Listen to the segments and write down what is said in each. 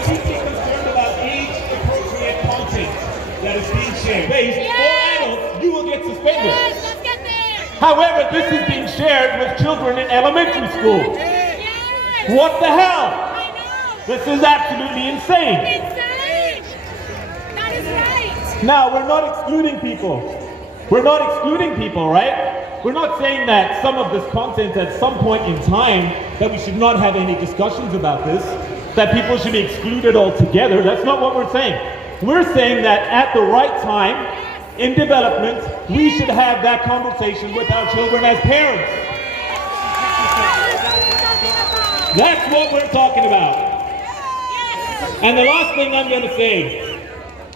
are deeply concerned about age-appropriate content that is being shared. Based for adults, you will get suspended. Yes, let's get there. However, this is being shared with children in elementary school. Yes. What the hell? I know. This is absolutely insane. Insane. That is right. Now, we're not excluding people. We're not excluding people, right? We're not saying that some of this content at some point in time, that we should not have any discussions about this, that people should be excluded altogether. That's not what we're saying. We're saying that at the right time, in development, we should have that conversation with our children as parents. That's what we're talking about. And the last thing I'm going to say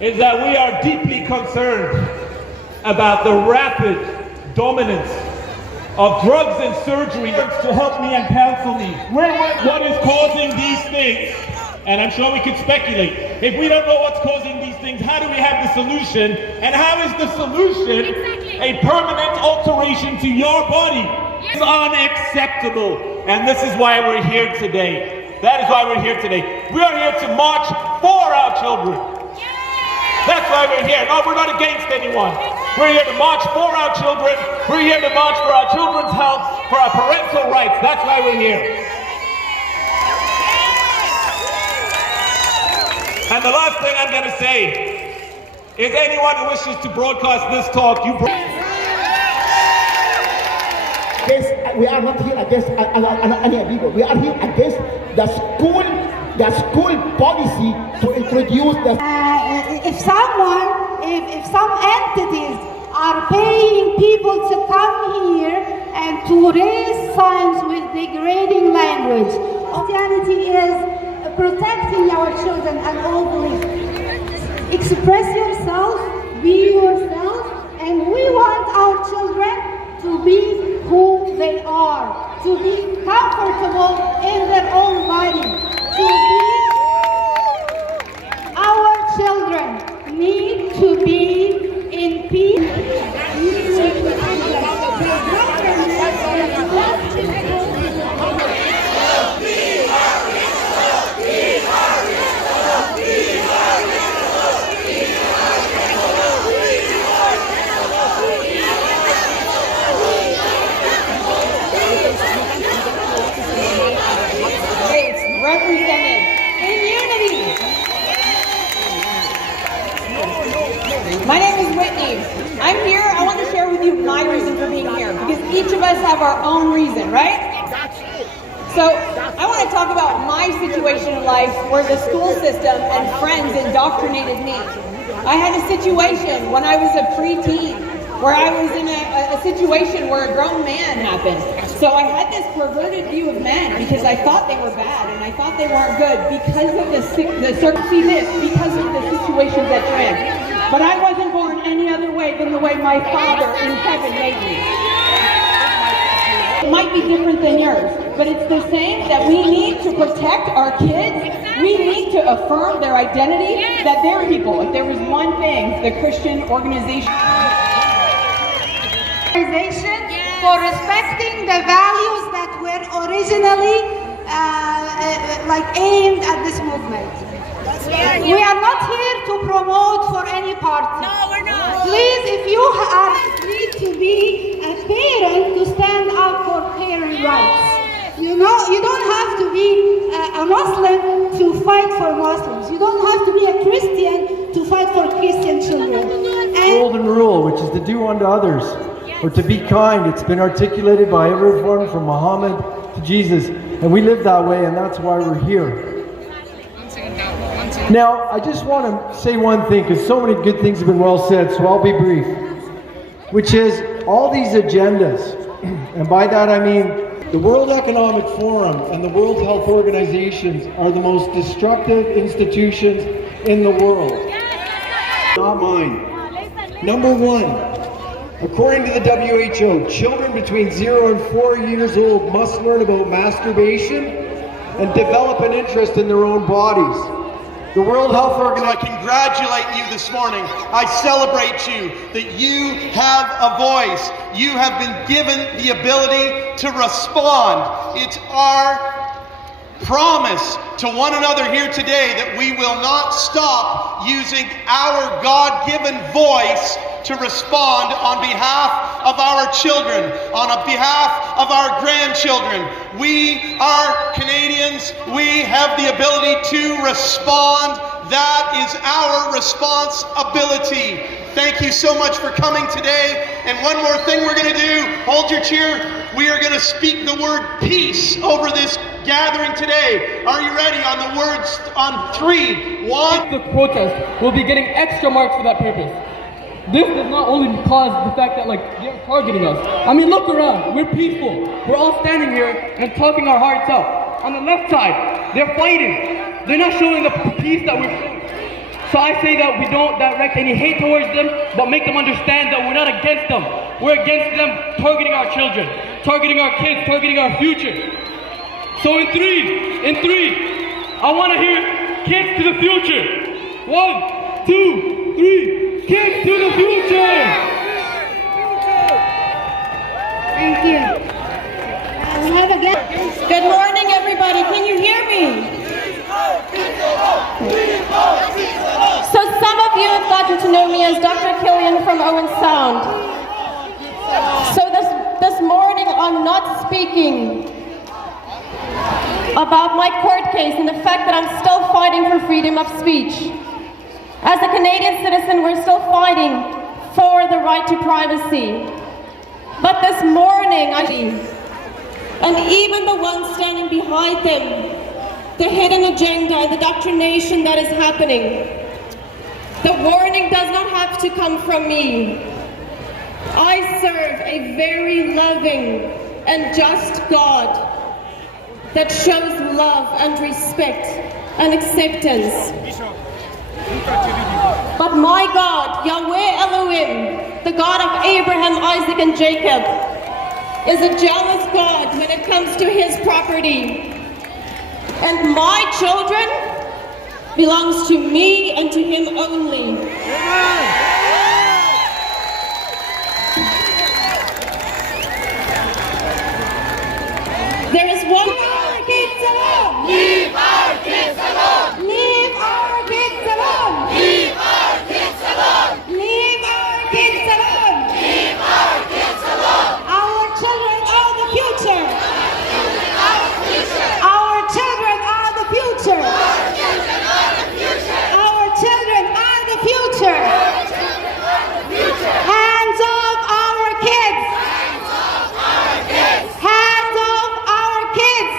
is that we are deeply concerned about the rapid dominance of drugs and surgery to help me and counsel me. What is causing these things? And I'm sure we could speculate. If we don't know what's causing these things, how do we have the solution? And how is the solution a permanent alteration to your body? It's unacceptable. And this is why we're here today. That is why we're here today. We are here to march for our children. That's why we're here. No, we're not against anyone. We're here to march for our children. We're here to march for our children's health, for our parental rights. That's why we're here. And the last thing I'm going to say is anyone who wishes to broadcast this talk, we are not here against any people. We are here against the school policy to introduce the... If some entities are paying people to come here and to raise signs with degrading language, Christianity is protecting our children and all beliefs. Express yourself, be yourself, and we want our children to be who they are, to be comfortable in their own body, to be... Our children need to be in peace. Represented in unity. My name is Whitney. I'm here. I want to share with you my reason for being here, because each of us have our own reason, right? So I want to talk about my situation in life where the school system and friends indoctrinated me. I had a situation when I was a preteen where I was in a situation where a grown man happened. So I had this perverted view of men because I thought they were bad and I thought they weren't good because of the because of the situations that you're in. But I wasn't born any other way than the way my Father in heaven made me. It might be different than yours, but it's the same that we need to protect our kids. We need to affirm their identity, that they're people. If there was one thing, the Christian organization for respecting the values that were originally aimed at this movement. We are not here to promote for any party. No, we're not. Please, if you are free to be a parent, to stand up for parent rights. You know, you don't have to be a Muslim to fight for Muslims. You don't have to be a Christian to fight for Christian children. The golden rule, which is to do unto others, or to be kind. It's been articulated by everyone from Muhammad to Jesus, and we live that way, and that's why we're here. Now, I just want to say one thing, because so many good things have been well said, so I'll be brief, which is all these agendas, and by that I mean the World Economic Forum and the World Health Organizations are the most destructive institutions in the world. Not mine. Number one, according to the WHO, children between 0 and 4 years old must learn about masturbation and develop an interest in their own bodies. The World Health Organization... So I congratulate you this morning. I celebrate you that you have a voice. You have been given the ability to respond. It's our promise to one another here today that we will not stop using our God-given voice to respond on behalf of our children, on behalf of our grandchildren. We are Canadians. We have the ability to respond. That is our responsibility. Thank you so much for coming today. And one more thing we're going to do, hold your cheer. We are going to speak the word peace over this gathering today. Are you ready? On the words on 3, 1. The protest will be getting extra marks for that purpose. This does not only cause the fact that they're targeting us. I mean, look around. We're peaceful. We're all standing here and talking our hearts out. On the left side, they're fighting. They're not showing the peace that we're showing. So I say that we don't direct any hate towards them, but make them understand that we're not against them. We're against them targeting our children, targeting our kids, targeting our future. So in three, I want to hear kids to the future. 1, 2, 3, kids to the future! Thank you. We have a guest. Good morning, everybody. Can you hear me? So some of you have gotten to know me as Dr. Killian from Owen Sound. So this morning I'm not speaking about my court case and the fact that I'm still fighting for freedom of speech. As a Canadian citizen, we're still fighting for the right to privacy. But this morning, and even the ones standing behind them, the hidden agenda and the indoctrination that is happening, the warning does not have to come from me. I serve a very loving and just God that shows love and respect and acceptance. But my God, Yahweh Elohim, the God of Abraham, Isaac, and Jacob, is a jealous God when it comes to his property. And my children belongs to me and to him only. There is one. Leave our kids alone! Leave our kids alone! Leave our kids alone! Leave our kids alone! Leave our kids alone! Leave our kids alone! Our children are the future! Our children are the future! Our children are the future! Hands off our kids! Hands off our kids! Hands off our kids!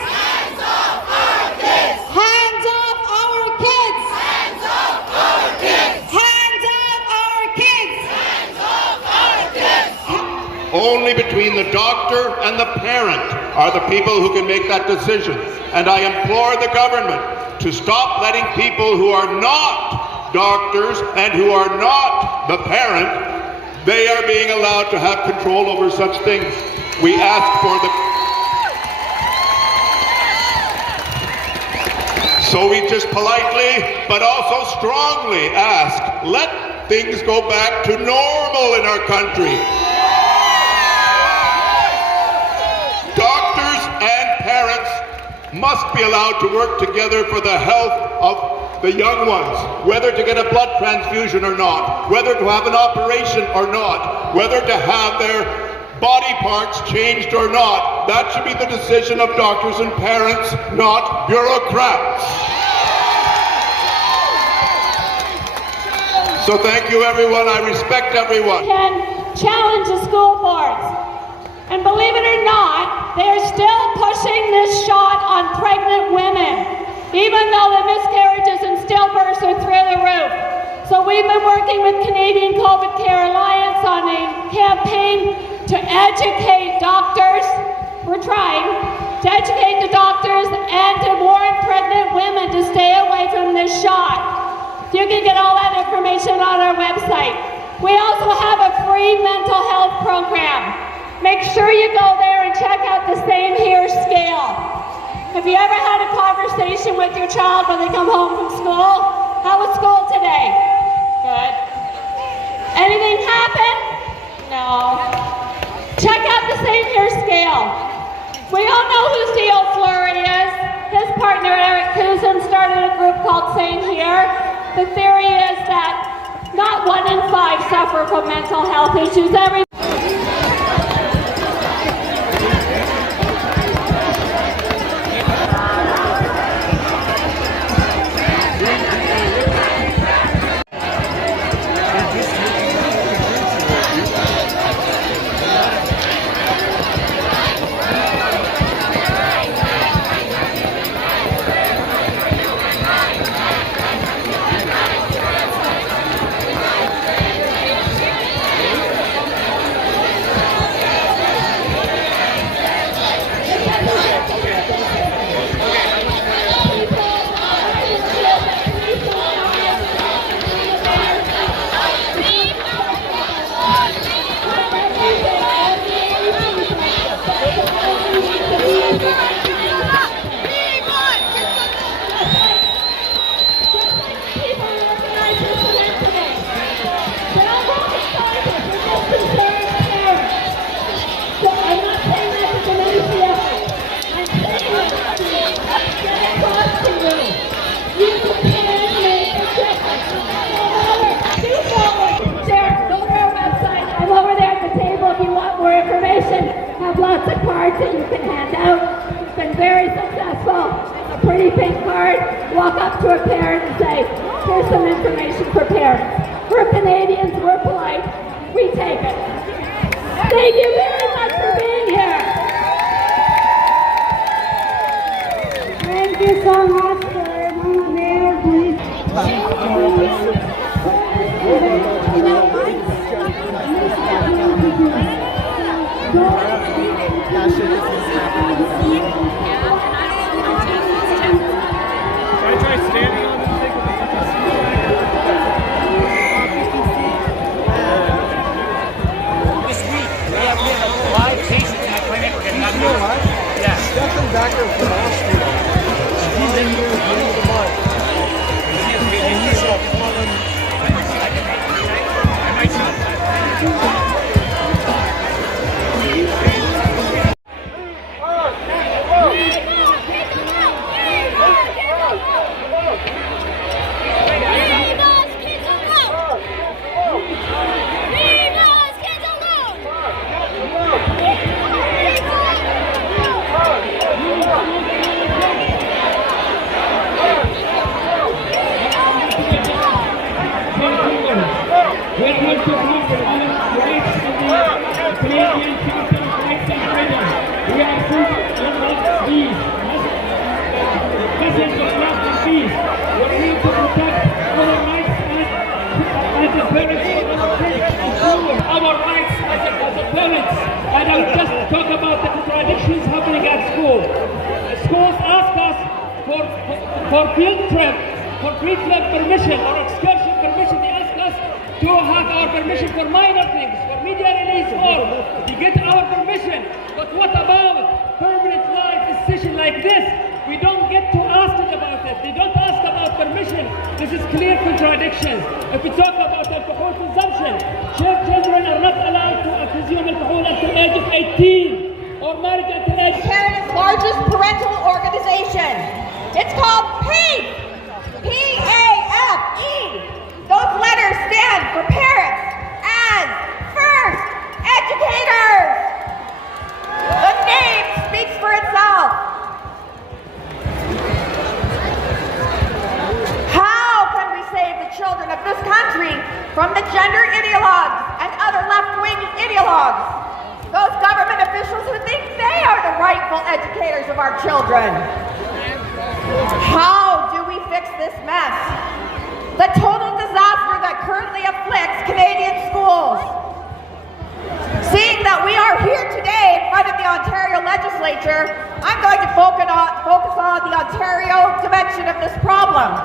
Hands off our kids! Hands off our kids! Hands off our kids! Hands off our kids! Hands off our kids! Only between the doctor and the parent are the people who can make that decision. And I implore the government to stop letting people who are not doctors and who are not the parent, they are being allowed to have control over such things. We ask for the... So we just politely, but also strongly ask, let things go back to normal in our country. Doctors and parents must be allowed to work together for the health of the young ones, whether to get a blood transfusion or not, whether to have an operation or not, whether to have their body parts changed or not. That should be the decision of doctors and parents, not bureaucrats. So thank you, everyone. I respect everyone. Can challenge the school boards. And believe it or not, they are still pushing this shot on pregnant women, even though the miscarriages and stillbirths are through the roof. So we've been working with Canadian COVID Care Alliance on a campaign to educate doctors. We're trying to educate the doctors and to warn pregnant women to stay away from this shot. You can get all that information on our website. We also have a free mental health program. Make sure you go there and check out the Same Here scale. Have you ever had a conversation with your child when they come home from school? How was school today? Good. Anything happen? No. Check out the Same Here scale. We all know who C.O. Fleury is. His partner the theory is that not 1 in 5 suffer from mental health issues. Lots of cards that you can hand out. It's been very successful. A pretty pink card. Walk up to a parent and say, here's some information for parents. We're Canadians, we're polite, we take it. Thank you very much for being here. Thank you so much, sir. Mama Mayor, please. Stepping back there from Austria. He's in here at the end of the month. And he's our rights as a parents. And I'll just talk about the contradictions happening at school. Schools ask us for field trip, for field trip permission or excursion permission. They ask us to have our permission for minor things, for media release form. We get our permission. But what about permanent life decision like this? We don't get to ask it about it. They don't ask about permission. This is clear contradiction. If we talk about alcohol consumption, children are not allowed to consume alcohol until the age of 18 or married until the age of Canada's largest parental organization. It's called PAFE. P-A-F-E. Those letters stand for parents as first educators. The name speaks for itself. Children of this country from the gender ideologues and other left-wing ideologues, those government officials who think they are the rightful educators of our children. How do we fix this mess? The total disaster that currently afflicts Canadian schools. Seeing that we are here today in front of the Ontario Legislature, I'm going to focus on the Ontario dimension of this problem.